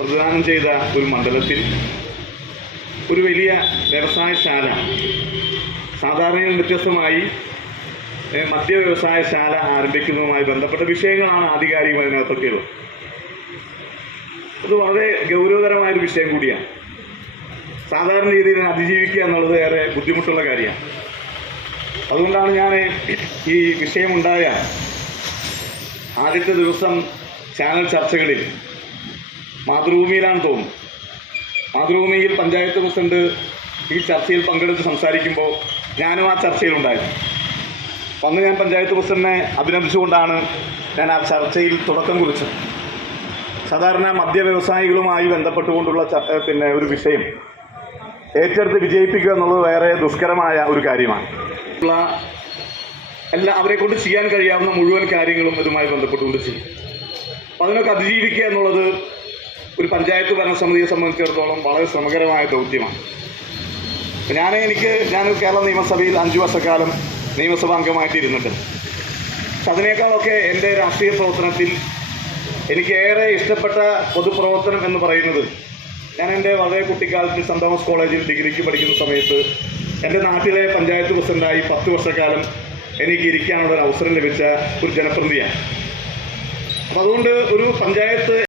പ്രതിദാനം ചെയ്ത ഒരു മണ്ഡലത്തിൽ ഒരു വലിയ വ്യവസായശാല, സാധാരണയിൽ വ്യത്യസ്തമായി മദ്യ വ്യവസായശാല ആരംഭിക്കുന്നതുമായി ബന്ധപ്പെട്ട വിഷയങ്ങളാണ് ആധികാരികം അതിനകത്തൊക്കെയുള്ളത്. അത് വളരെ ഗൗരവതരമായൊരു വിഷയം കൂടിയാണ്. സാധാരണ രീതിയിൽ അതിജീവിക്കുക എന്നുള്ളത് ഏറെ ബുദ്ധിമുട്ടുള്ള കാര്യമാണ്. അതുകൊണ്ടാണ് ഞാൻ ഈ വിഷയമുണ്ടായ ആദ്യത്തെ ദിവസം ചാനൽ ചർച്ചകളിൽ മാതൃഭൂമിയിലാണ് തോന്നുന്നു, മാതൃഭൂമിയിൽ പഞ്ചായത്ത് പ്രസിഡന്റ് ഈ ചർച്ചയിൽ പങ്കെടുത്ത് സംസാരിക്കുമ്പോൾ ഞാനും ആ ചർച്ചയിലുണ്ടായിരുന്നു. അന്ന് ഞാൻ പഞ്ചായത്ത് പ്രസിഡന്റിനെ അഭിനന്ദിച്ചുകൊണ്ടാണ് ഞാൻ ആ ചർച്ചയിൽ തുടക്കം കുറിച്ചത്. സാധാരണ മദ്യ വ്യവസായികളുമായി ബന്ധപ്പെട്ടുകൊണ്ടുള്ള ഒരു വിഷയം ഏറ്റെടുത്ത് വിജയിപ്പിക്കുക എന്നുള്ളത് വേറെ ദുഷ്കരമായ ഒരു കാര്യമാണ്. അവരെ കൊണ്ട് ചെയ്യാൻ കഴിയാവുന്ന മുഴുവൻ കാര്യങ്ങളും ഇതുമായി ബന്ധപ്പെട്ടുകൊണ്ട് ചെയ്യും. അപ്പം അതിനൊക്കെ അതിജീവിക്കുക എന്നുള്ളത് ഒരു പഞ്ചായത്ത് ഭരണസമിതിയെ സംബന്ധിച്ചിടത്തോളം വളരെ ശ്രമകരമായ ദൗത്യമാണ്. ഞാൻ കേരള നിയമസഭയിൽ 5 വർഷക്കാലം നിയമസഭാ അംഗമായിട്ട് ഇരുന്നിട്ടുണ്ട്. പക്ഷെ അതിനേക്കാളൊക്കെ എൻ്റെ രാഷ്ട്രീയ പ്രവർത്തനത്തിൽ എനിക്കേറെ ഇഷ്ടപ്പെട്ട പൊതുപ്രവർത്തനം എന്ന് പറയുന്നത്, ഞാൻ എൻ്റെ വളരെ കുട്ടിക്കാലത്ത് സെൻറ് തോമസ് കോളേജിൽ ഡിഗ്രിക്ക് പഠിക്കുന്ന സമയത്ത് എൻ്റെ നാട്ടിലെ പഞ്ചായത്ത് പ്രസിഡൻ്റായി 10 വർഷക്കാലം എനിക്ക് ഇരിക്കാനുള്ള ഒരു അവസരം ലഭിച്ച ഒരു ജനപ്രതിനിധിയാണ്. അപ്പം അതുകൊണ്ട് ഒരു പഞ്ചായത്ത്